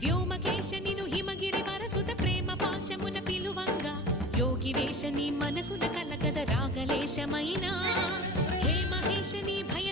వ్యోమకేశనిను హిమగిరి వరసుత ప్రేమ పాశమున పిలువంగా యోగి వేషని మనసున కలకద రాగలేశమైనా హే మహేశని భయ